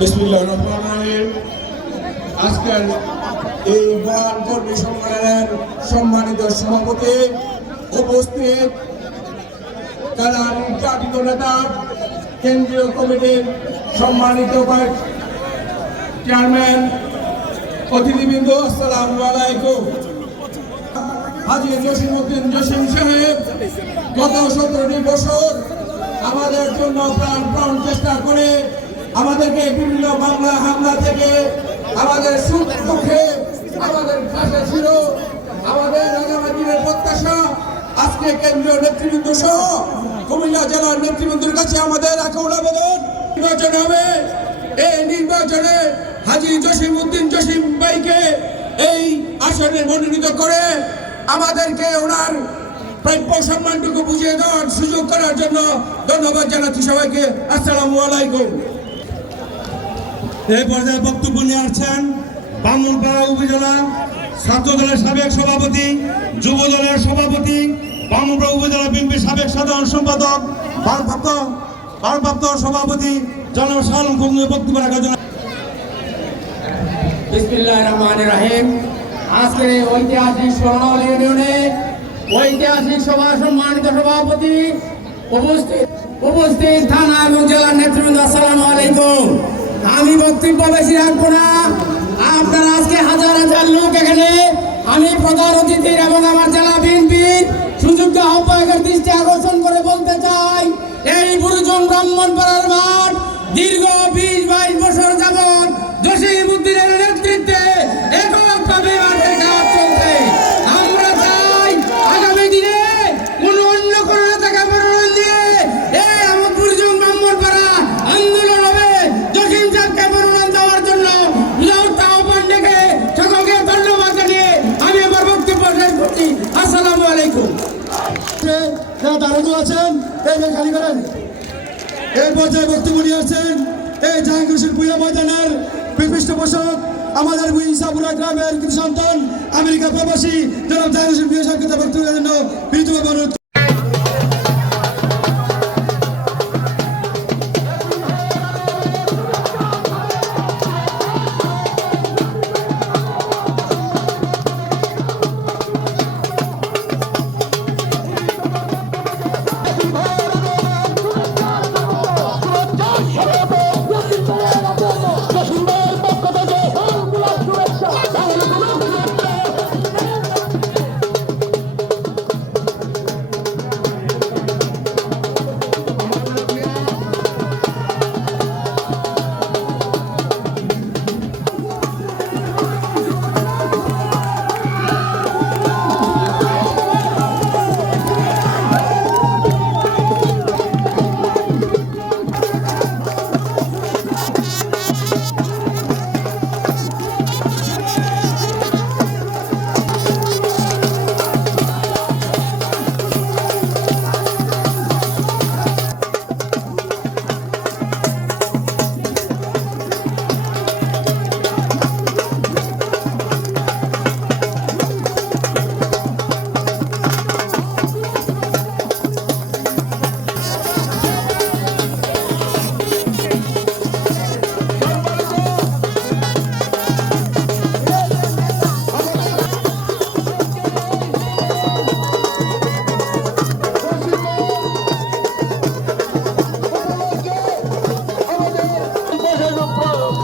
বিসমিল্লাহির রহমানির রহিম। আজকের এই মহান কর্মী সম্মেলনের সম্মানিত সভাপতি, উপস্থিত কালাম জাতীয় নেতা, কেন্দ্রীয় কমিটির সম্মানিত চেয়ারম্যান, অতিথিবৃন্দ, আসসালামু আলাইকুম। হাজী জসিমউদ্দিন জসিম সাহেব গত 17টি বছর আমাদের জন্য প্রাণ চেষ্টা করে আমাদেরকে বিভিন্ন মামলা হামলা থেকে আমাদের সুখ দুঃখে আমাদের পাশে ছিল। আমাদের আগামী দিনের প্রত্যাশা আজকে কেন্দ্রীয় নেতৃবৃন্দ সহ কুমিল্লা জেলার নেতৃবৃন্দের কাছে আমাদের আকুল আবেদন, নির্বাচন হবে। এই নির্বাচনে হাজী জসিমউদ্দিন জসিম ভাইকে এই আসনে মনোনীত করে আমাদেরকে ওনার প্রাপ্য সম্মানটুকু বুঝিয়ে দেওয়ার সুযোগ করার জন্য ধন্যবাদ জানাচ্ছি সবাইকে। আসসালামু আলাইকুম। এই পর্যায়ে বক্তব্য নিয়ে আসছেন বামুনপাড়া উপজেলা ছাত্র দলের সাবেক সভাপতি, যুব দলের সভাপতি, বামুনপাড়া উপজেলা বিএনপির সাবেক সাধারণ সম্পাদক, ভারপ্রাপ্ত সভাপতি জনাব শাহ আলম খোকনের বক্তব্য রাখার জন্য। বিসমিল্লাহির রহমানির রহিম। আজকের এই ঐতিহাসিক সোনালী ইউনিয়নে ঐতিহাসিক সভা সম্মানিত সভাপতি, উপস্থিত থানা এবং জেলার নেতৃবৃন্দ, আসসালামু আলাইকুম। আমি বক্তব্য বেশি রাখবো না। আপনারা আজকে হাজার হাজার লোক এখানে, আমি প্রধান অতিথির এবং আমার জেলা বিএনপির সুযোগ্য আহ্বায়কের দৃষ্টি আকর্ষণ করে বলতে চাই, এই বুড়ুজং ব্রাহ্মণপাড়ার মাঠ দীর্ঘ 20-22 বছর যাবৎ জসিমউদ্দিনের নেতৃত্বে এককভাবে মাঠের কাজ চলছে। আমরা চাই আগামী দিনে কোন অন্য কোন নেতাকে মনোনয়ন দিয়ে এই আমার বুড়ুজং ব্রাহ্মণপাড়া আন্দোলন হবে। জসিম সাহেবকে মনোনয়ন দেওয়ার জন্য আহ্বান ডেকে সকলকে ধন্যবাদ জানিয়ে আমি আমার বক্তব্য শেষ করছি। আসসালামু আলাইকুম। যারা দাঁড়ানো আছেন এই খালি করেন। এই পর্যায়ে বক্তব্য নিয়ে আসছেন এই জাহাঙ্গীর হোসেন ভূঁইয়া ময়দানের পৃষ্ঠপোষক, আমাদের ইসাপুরা গ্রামের কিছু সন্তান, আমেরিকা প্রবাসী জনাব জাহাঙ্গীর হোসেন ভূঁইয়া সাহেবকে বক্তব্যের জন্য বিনীতভাবে অনুরোধ।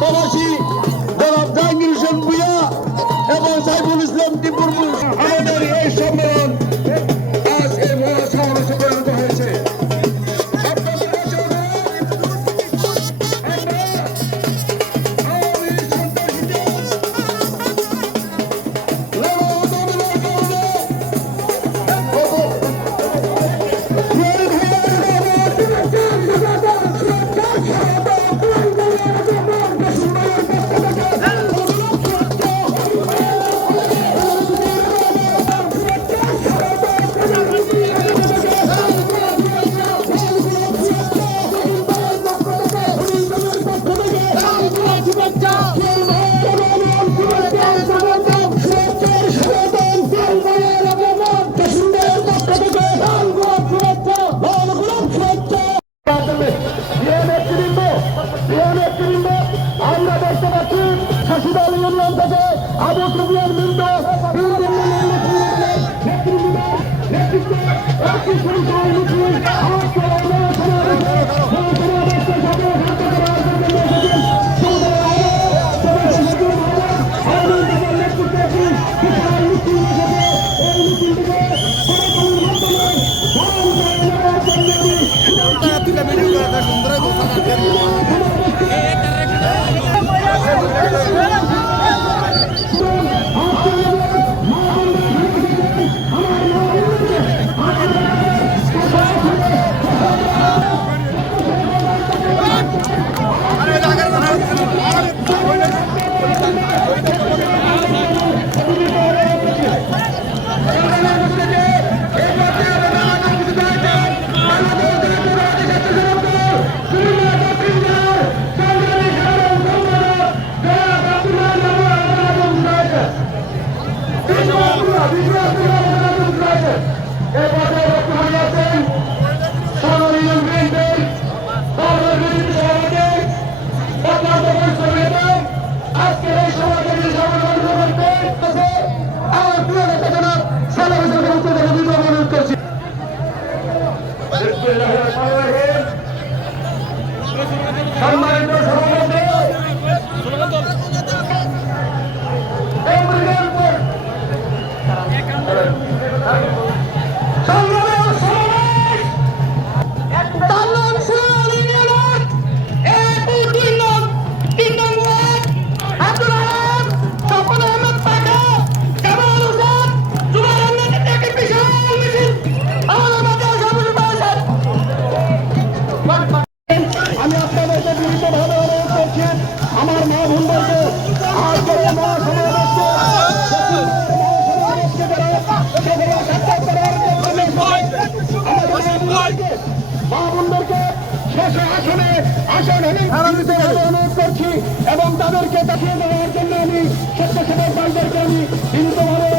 প্রবাসী জনাব জাহাঙ্গীর হোসেন ভূঁইয়া এবং সাইফুল ইসলাম টিপুর আমাদের এই সম্মেলন আজ এই মহা সমাবেশে পরিণত হয়েছে। আবু সুফিয়ান বিন্দু সম্মানিত সভাপতি আমি আপনাদেরকে বিনীত ভাবে অনুরোধ করছি আমার মা বোনদেরকে আজকের এই মহাসমাবেশকে মা বোনদেরকে শেষ আসনে আসন অনুরোধ করছি এবং তাদেরকে দেখিয়ে দেওয়ার জন্য আমি স্বেচ্ছাসেবক দলদেরকে আমি বিনীত ভাবে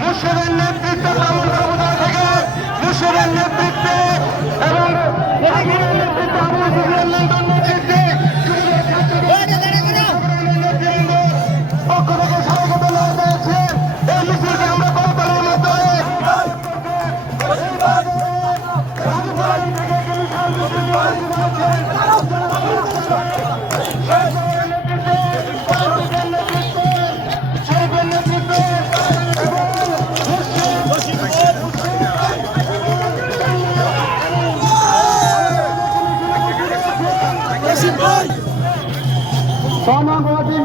মুর্শিদের নেতৃত্বে মুর্শিদের নেতৃত্বে এবং নেতৃত্বে আবু সুফিয়ান লন্ডন নেতৃত্বে পক্ষ থেকে স্বাগত জানিয়েছে। এই মিছিলকে আমরা করতালির মাধ্যমে সমাগমাটি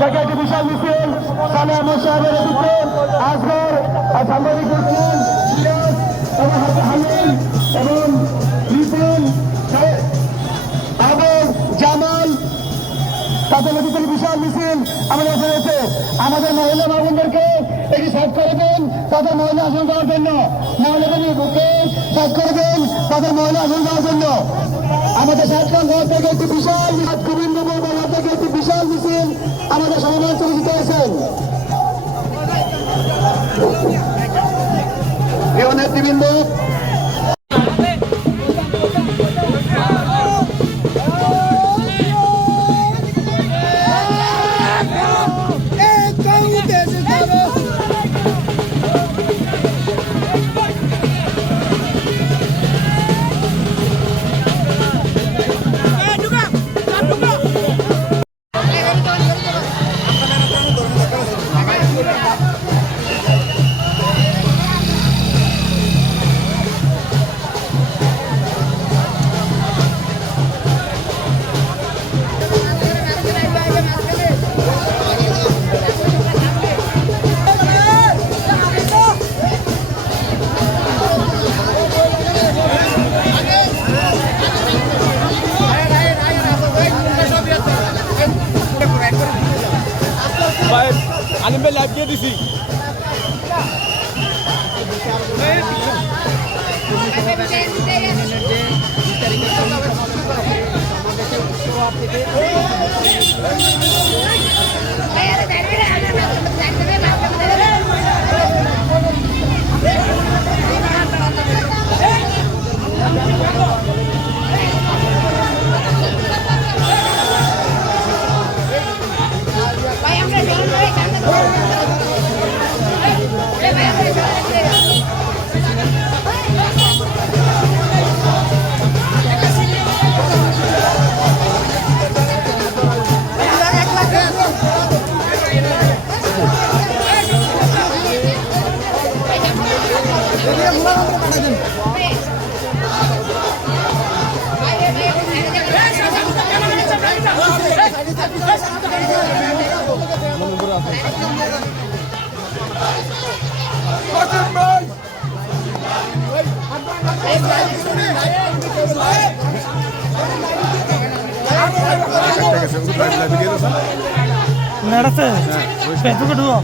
থেকে একটি বিশাল মিছিল সালে আহমদ সাহেবের নেতৃত্বে আজগর সাংবাদিক করছেন এবং হামিম এবং রিপন আবু জামাল তাদের নেতৃত্বে বিশাল মিছিল আমাদের রয়েছে। আমাদের মহিলা মামুনদেরকে এটি সাইড করে দেন তাদের মহিলা আসন দেওয়ার জন্য, মহিলাদের বুকে সাইড করে দেন তাদের মহিলা আসন দেওয়ার জন্য। আমাদের সাতকান ঘর থেকে একটি বিশাল গোবিন্দ ঘর থেকে একটি বিশাল মিছিল আমাদের সমাবেশ পরিচিত হয়েছেন। প্রিয় নেতৃবৃন্দ, আলিম ভাই লাইভ দিয়ে দিছি नड़ते पैसों का ढूंढो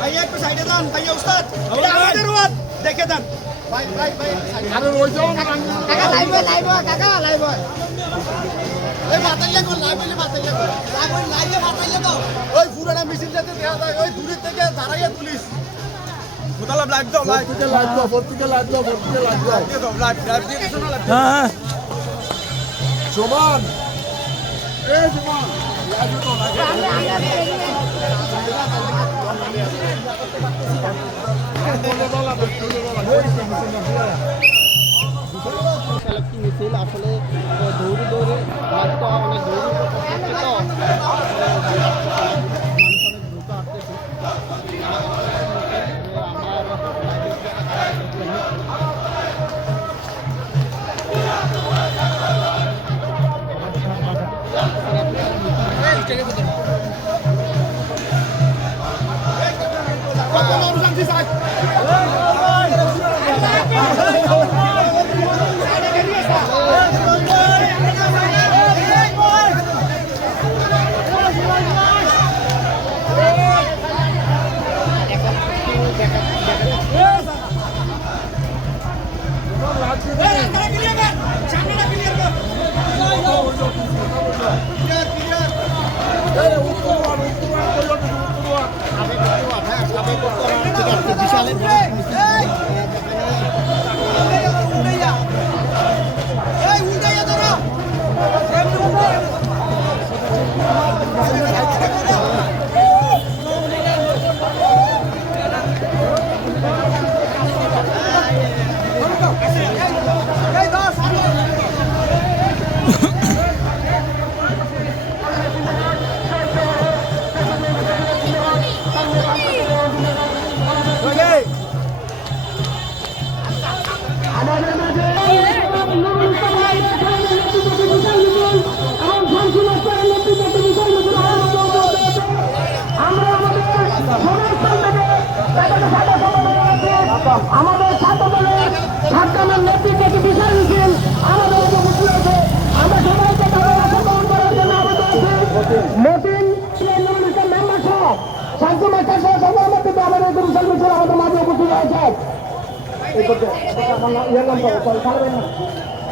ভাইয়া একটু সাইডে যান ভাইয়া উস্তাদ এটা আমাদের রোড দেখে দেন ভাই আরে ওই যাও না কাকা লাইভ কাকা লাইভ এই মাতাইলে কোন লাইভে মাতাইলে লাইভে মাতাইলে দাও ওই পুরোটা মিছিল যেতে দেয়া যায় ওই দূর থেকে দাঁড়াইয়া পুলিশ কোথাও লাইভ দাও লাইভ থেকে লাইভ দাও ভর্তিকে লাইভ দাও ভর্তিকে লাইভ দাও লাইভ দিয়ে দিছো না লাইভ हाँ সমান এই সমান লাইভ দাও মিছিল আসলে দৌড়ে দৌড়ে রাস্তা অনেক দৌড়ে তো মানুষ অনেক দ্রুত আসতেছে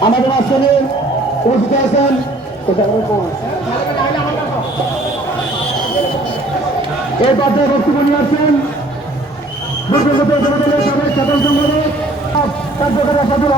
আমাদের মাঝখানে উপস্থিত আছেন এই পর্যায়ে বক্তব্য নিয়ে আসছেন সাবেক সাধারণ সম্পাদক কার্যকরী সদর